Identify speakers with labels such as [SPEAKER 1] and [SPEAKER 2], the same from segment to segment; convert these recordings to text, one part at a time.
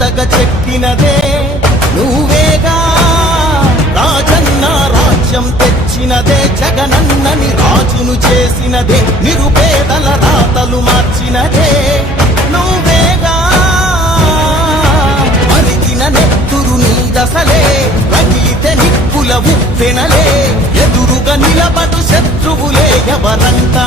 [SPEAKER 1] కొత్తగా చెక్కినదే. నువ్వేగా రాజన్న రాజ్యం తెచ్చినదే జగనన్నని రాజును చేసినదే నిరుపేదల రాతలు మార్చినదే. నువ్వేగా మరిచిన నెత్తురు నీ దసలే రగిలితే నిప్పుల ఉప్పెనలే. ఎదురుగా నిలబడు శత్రువులే ఎవరంతా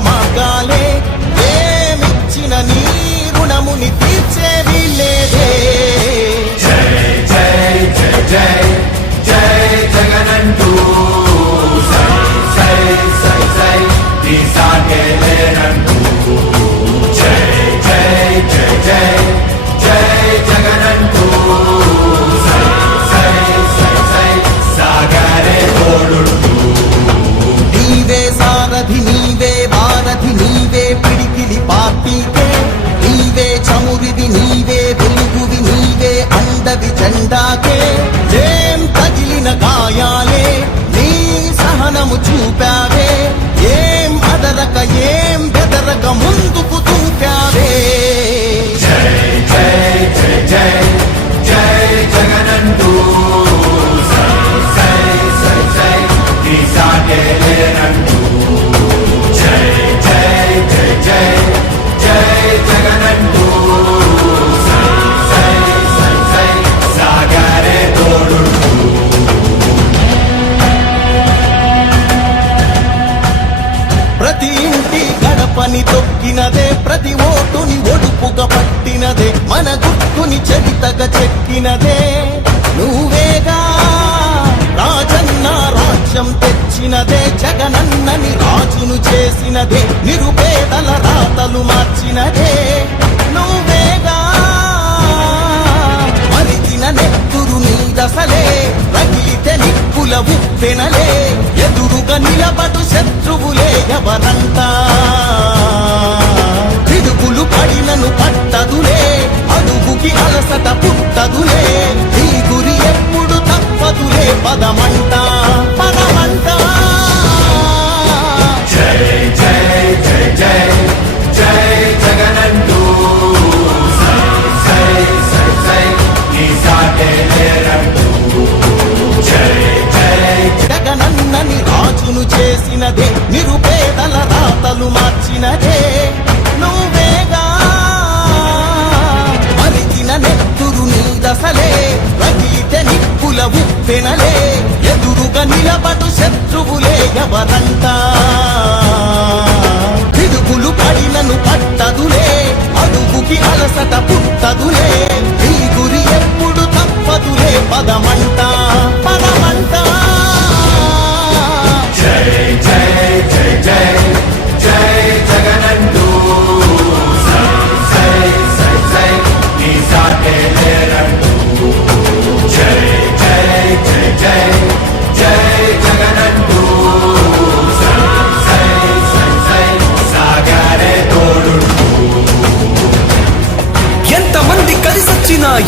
[SPEAKER 1] మార్గాలే. ఏమిచ్చిన నీ గుణముని తీర్చేవి లేదే చెక్కినదే నువ్వేగా రాజన్న రాజ్యం తెచ్చినదే జగనన్నని రాజును చేసినదే నిరుపేదల రాతలు మార్చినదే. నువ్వేగా మరిచిన నెత్తురు నీ దసలే రగిలితే నిప్పుల ఉప్పెనలే ఎదురుగా నిలబడు శత్రువులే ఎవరంతా పిడుగులు పడినను
[SPEAKER 2] పట్టు sata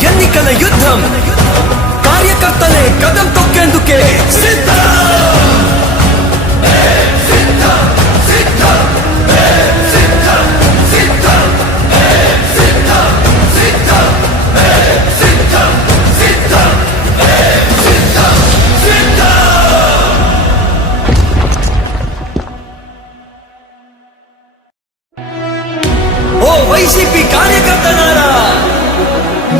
[SPEAKER 3] ఎన్నికల యుద్ధం. కార్యకర్తలే కదం తొక్కేందుకే ఓ వైసీపీ కార్యకర్తలారా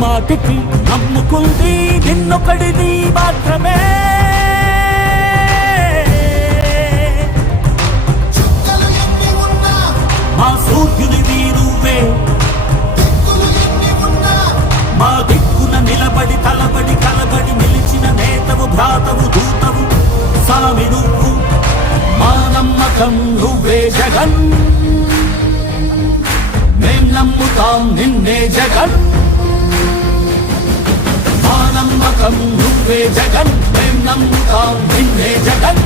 [SPEAKER 4] ముమ్మాటికి నమ్ముకుంది నిన్నొకడిది మాత్రమే. మా సూర్యునివి నువ్వే. మా దిక్కున నిలబడి తలబడి కలబడి నిలిచిన నేతవు భ్రాతవు దూతవు సామి నువ్వు. మా నమ్మకం నువ్వే జగన్. మేం నమ్ముతాం నిన్నే జగన్. ലോകം నువ్వే జగన్ మేము నమ్ముతాం నిన్నే జగన్